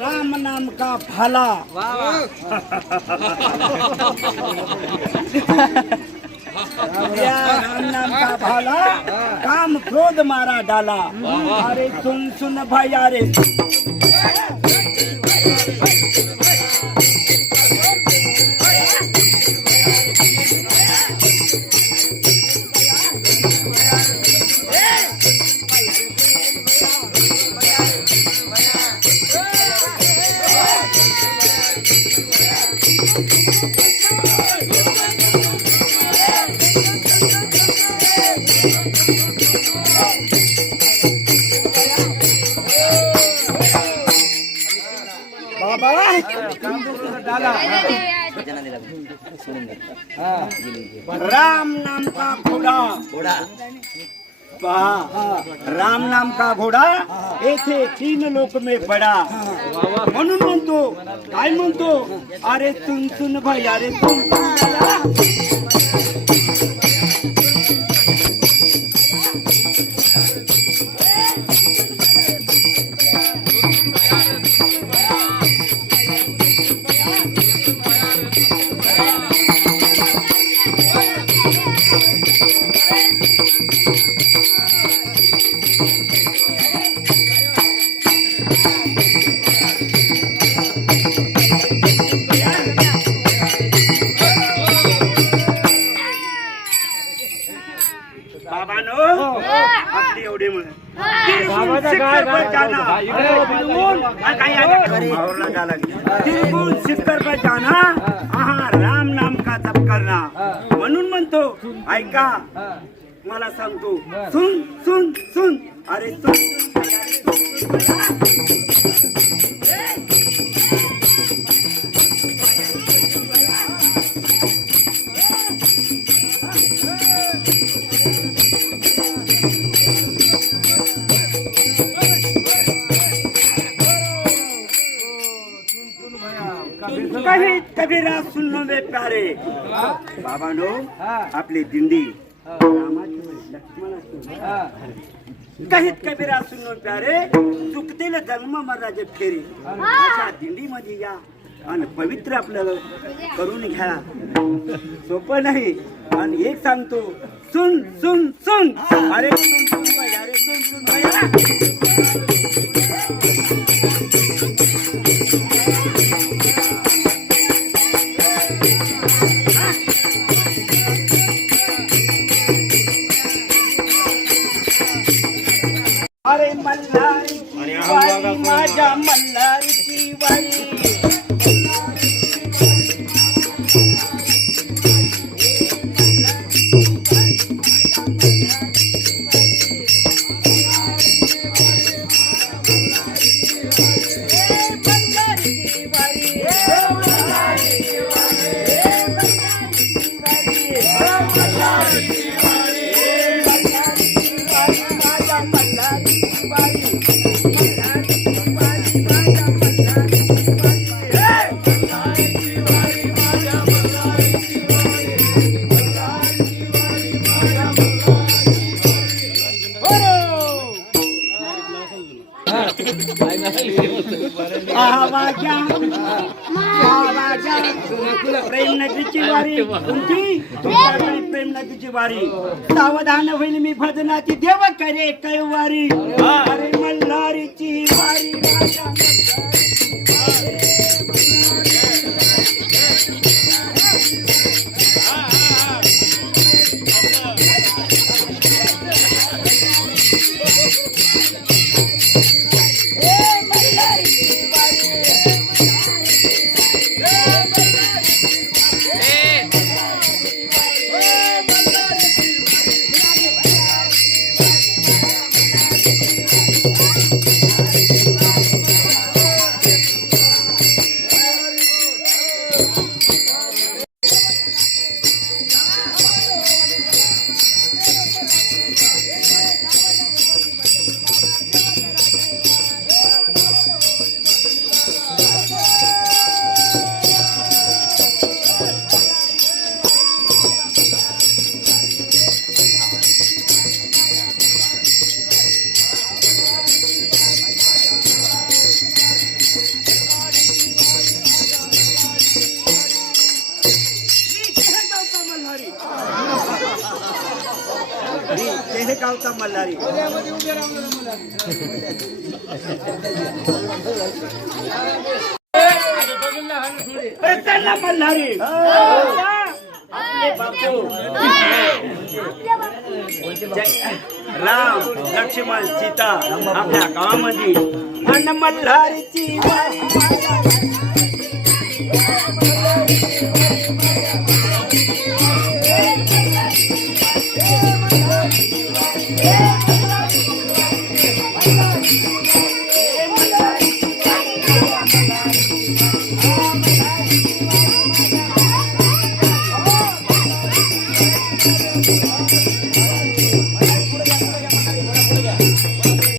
राम नाम का भाला राम नाम का भाला काम क्रोध मारा डाला। अरे सुन सुन भाई अरे राम नाम का घोडा राम नाम का घोडा येथे 3 लोक में पडा। म्हणून म्हणतो काय म्हणतो अरे सुन सुन भाई अरे सुन शिखर पर जाना राम नाम का जप करना। म्हणून म्हणतो ऐका मला सांगतो सुन सुन सुन अरे कही कबीरा सुनो वे प्यारे बाबांनो आपली दिंडी कहीत कबीरा सुनो प्यारे चुकतेल जन्म मराजे फेरी अशा दिंडी मध्ये या आणि पवित्र आपल्याला करून घ्या। सोपं नाही आणि एक सांगतो सुन सुन सुन अरे सुन सुन भाई अरे सुन सुन भाई अरे मल्हारीची वारी माझ्या मल्हारीची वारी प्रेम नदीची वारी तुमची प्रेम नदीची वारी सावधान होईल मी भजनाची देव करे कैवारी। अरे मल्हारीची वारी होता मल्हारी. त्यांना मल्हारी आपले बापू राम लक्ष्मण सीता आपल्या गावामध्ये आणि मल्हारीची